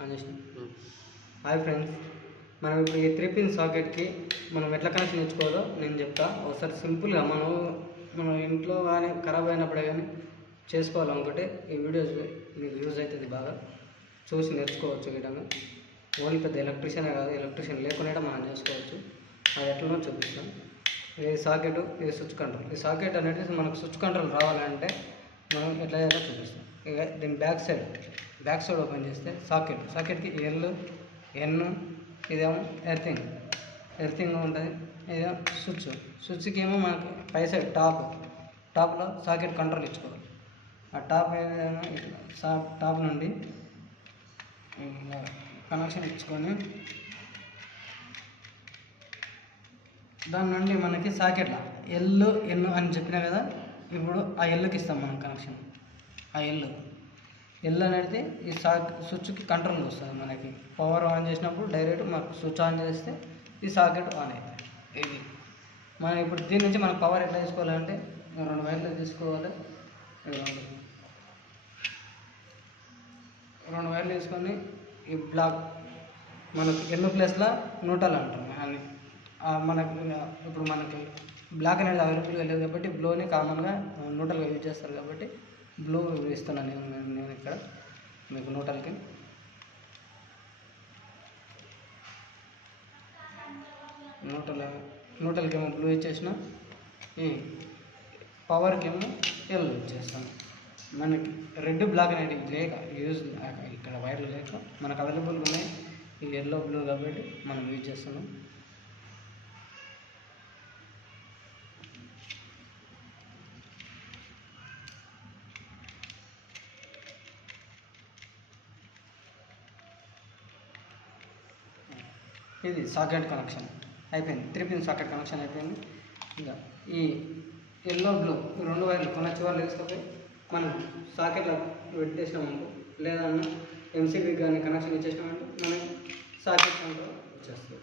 అనేసి hi friends, మనం ఇప్పుడు ఈ 3 పిన్ సాకెట్కి మనం ఎట్లా కనెక్షన్ ఇచ్చుకోవాలో నేను చెప్తా. ఒకసారి సింపుల్గా మన ఇంట్లో కానీ ఖరాబ్ అయినప్పుడే కానీ చేసుకోవాలనుకుంటే ఈ వీడియో మీకు యూజ్ అవుతుంది. బాగా చూసి నేర్చుకోవచ్చు. ఈ విధంగా ఓన్లీ పెద్ద ఎలక్ట్రీషియనే కాదు, ఎలక్ట్రీషియన్ లేకుండా మనం చేసుకోవచ్చు. అది ఎట్లనో చూపిస్తాం. ఇది సాకెట్, ఇది స్విచ్ కంట్రోల్. ఈ సాకెట్ అనేది మనకు స్విచ్ కంట్రోల్ రావాలంటే మనం ఎట్లా చేయాలో చూపిస్తాం. ఇక దీని బ్యాక్ సైడ్ ఓపెన్ చేస్తే సాకెట్కి ఎన్ ఇదేమో ఎర్తింగ్ ఉంటుంది. ఇదేమో స్విచ్కి ఏమో మనకి పై సైడ్ టాప్లో సాకెట్ కంట్రోల్ ఇచ్చుకోవాలి. ఆ టాప్ నుండి కనెక్షన్ ఇచ్చుకొని దాని నుండి మనకి సాకెట్ల ఎన్ అని చెప్పినా కదా, ఇప్పుడు ఆ ఎల్కి ఇస్తాం మనం కనెక్షన్. ఆ ఎల్ అనేది ఈ స్విచ్కి కంట్రోల్ వస్తుంది. మనకి పవర్ ఆన్ చేసినప్పుడు డైరెక్ట్ మనకు స్విచ్ ఆన్ చేస్తే ఈ సాకెట్ ఆన్ అవుతుంది. ఇది మనం ఇప్పుడు దీని నుంచి మనకు పవర్ ఎట్లా తీసుకోవాలంటే 2 వైర్లు తీసుకోవాలి. 2 వైర్లు తీసుకొని ఈ బ్లాక్ మనకి ఎన్నో ప్లేస్లో న్యూట్రల్ అంటాం. అని ఇప్పుడు మనకి బ్లాక్ అనేది అవైలబుల్గా లేదు కాబట్టి బ్లూని కామన్గా న్యూట్రల్గా యూజ్ చేస్తారు కాబట్టి బ్లూ ఇస్తున్నాను నేను ఇక్కడ మీకు న్యూట్రల్కి. న్యూట్రల్కి ఏమో బ్లూ ఇచ్చేసిన, ఈ పవర్కి ఏమో ఎల్లో ఇచ్చేస్తాను. మనకి రెడ్ బ్లాక్ అనేది లేక ఇక్కడ వైర్లు లేక మనకు అవైలబుల్గా ఉన్నాయి ఈ ఎల్లో బ్లూ కాబట్టి మనం యూజ్ చేస్తున్నాం. ఇది సాకెట్ కనెక్షన్ అయిపోయింది. 3 పిన్ సాకెట్ కనెక్షన్ అయిపోయింది. ఇంకా ఈ ఎల్లో బ్లూ 2 వైర్లు చివర్లు తీసుకపోయి మనం సాకెట్లో పెట్టేసినామనుకో, లేదా ఎంసీబీ కానీ కనెక్షన్ ఇచ్చేసినామంటే మనం సాకెట్ కంట్రోల్ వచ్చేస్తుంది.